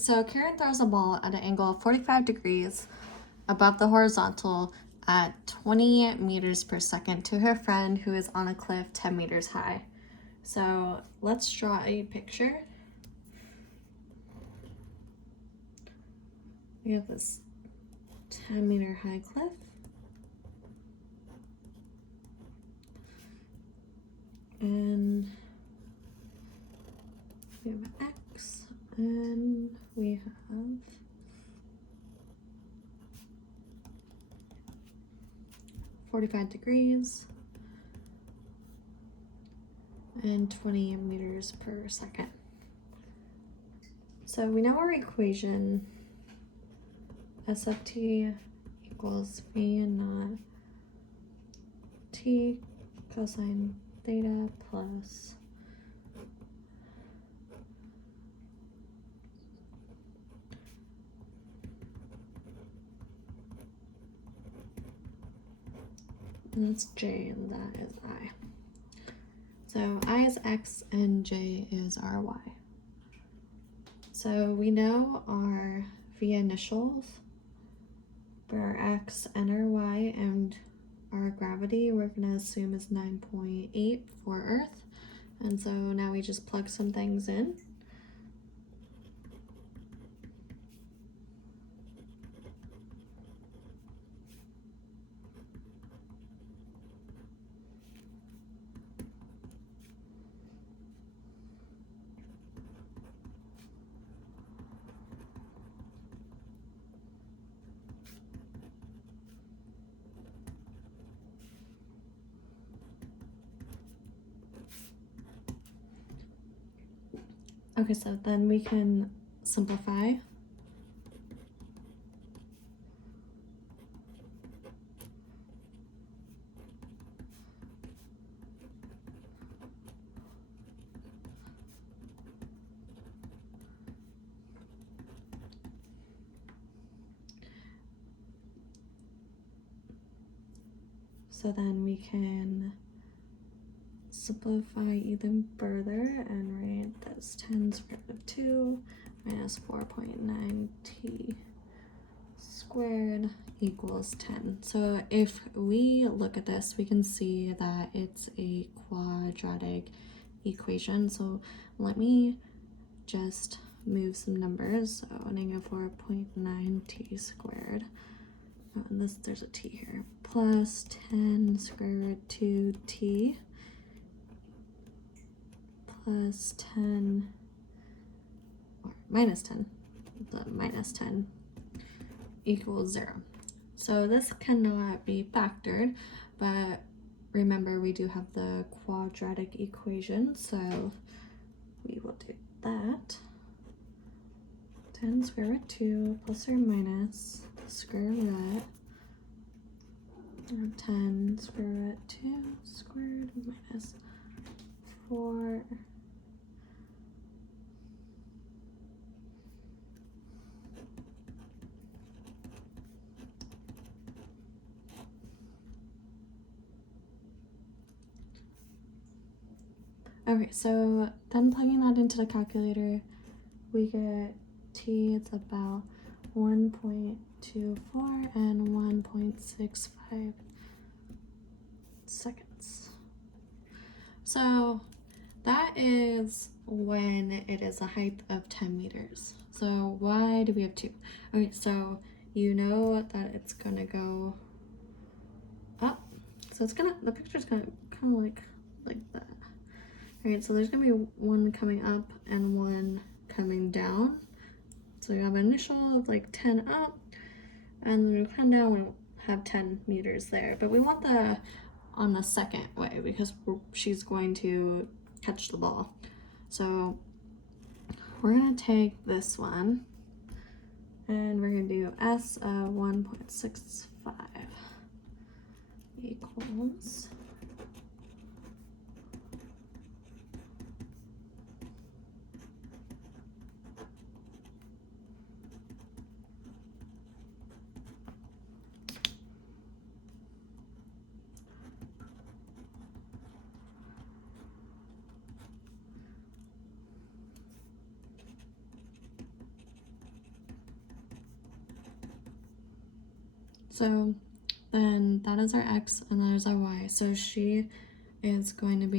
So Karen throws a ball at an angle of 45 degrees above the horizontal at 20 meters per second to her friend who is on a cliff 10 meters high. So let's draw a picture. We have this 10-meter high cliff. And we have an X, and we have .45 degrees and 20 meters per second. So we know our equation, S of t equals v naught t cosine theta plus and that's j and that is I. So I is x and j is our y. So we know our v initials for our x and our y, and our gravity we're going to assume is 9.8 for Earth. And so now we just plug some things in. Okay, so then we can simplify. So then we can simplify even further and write this 10 square root of 2 minus 4.9 t squared equals 10. So if we look at this, we can see that it's a quadratic equation. So let me just move some numbers. So negative 4.9 t squared. And there's a t here. Plus 10 square root 2t plus 10, or minus 10, the minus 10 equals 0. So this cannot be factored, but remember we do have the quadratic equation, so we will do that. 10 square root 2 plus or minus the square root of 10 square root 2 squared minus 4 . Okay, so then plugging that into the calculator, we get t, it's about 1.24 and 1.65 seconds. So that is when it is a height of 10 meters. So why do we have 2? Okay, so you know that it's gonna go up. So it's gonna, the picture's gonna kind of like that. Alright, so there's gonna be one coming up and one coming down. So you have an initial of like 10 up, and then we come down, we have 10 meters there. But we want the on the second way because she's going to catch the ball. So we're gonna take this one and we're gonna do S of 1.65 equals So then that is our x and that is our y. So she is going to be